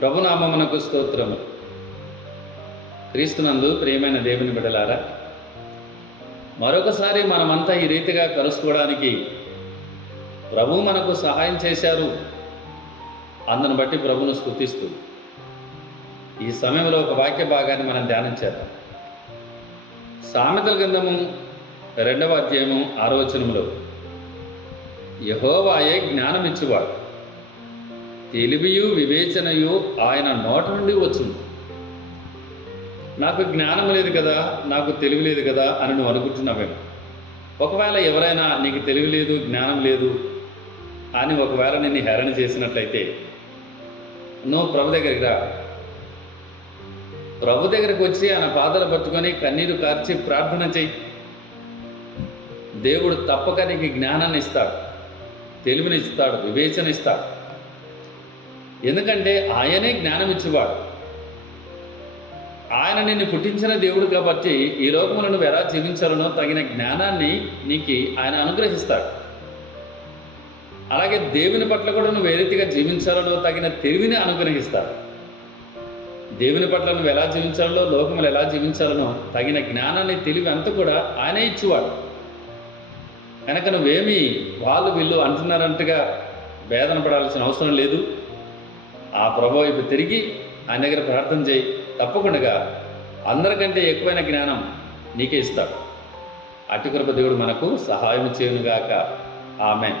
ప్రభునామమునకు స్తోత్రము. క్రీస్తునందు ప్రియమైన దేవుని బిడ్డలారా, మరొకసారి మనమంతా ఈ రీతిగా కలుసుకోవడానికి ప్రభు మనకు సహాయం చేశారు. అందును బట్టి ప్రభును స్తుతిస్తూ ఈ సమయంలో ఒక వాక్య భాగాన్ని మనం ధ్యానం చేద్దాం. సామెతల గ్రంథము 2వ అధ్యాయము 6వ వచనములో, యెహోవాయే జ్ఞానమిచ్చువాడు, తెలివియు వివేచనయు ఆయన నోట నుండి వచ్చును. నాకు జ్ఞానం లేదు కదా, నాకు తెలివి లేదు కదా అని నువ్వు అనుకుంటున్నావేమో. ఒకవేళ ఎవరైనా నీకు తెలివి లేదు, జ్ఞానం లేదు అని ఒకవేళ నిన్ను హేళన చేసినట్లయితే నువ్వు ప్రభు దగ్గరికి రా. ప్రభు దగ్గరికి వచ్చి ఆయన పాదాలు పట్టుకొని కన్నీరు కార్చి ప్రార్థన చెయ్యి. దేవుడు తప్పక నీకు జ్ఞానాన్ని ఇస్తాడు, తెలివిని ఇస్తాడు, వివేచన ఇస్తాడు. ఎందుకంటే ఆయనే జ్ఞానం ఇచ్చేవాడు. ఆయన నిన్ను పుట్టించిన దేవుడు కాబట్టి ఈ లోకంలో నువ్వు ఎలా జీవించాలనో తగిన జ్ఞానాన్ని నీకు ఆయన అనుగ్రహిస్తాడు. అలాగే దేవుని పట్ల కూడా నువ్వు ఏ రీతిగా జీవించాలనో తగిన తెలివిని అనుగ్రహిస్తాడు. దేవుని పట్ల నువ్వు ఎలా జీవించాలో, లోకములు ఎలా జీవించాలనో తగిన జ్ఞానాన్ని, తెలివి అంతా కూడా ఆయనే ఇచ్చేవాడు. కనుక నువ్వేమీ వాళ్ళు వీళ్ళు అంటున్నారంటగా వేదన పడాల్సిన అవసరం లేదు. ఆ ప్రభు వైపు తిరిగి ఆయన దగ్గర ప్రార్థన చేయి. తప్పకుండా అందరికంటే ఎక్కువైన జ్ఞానం నీకే ఇస్తాడు. అట్టి కృప దేవుడు మనకు సహాయం చేయునుగాక. ఆమేన్.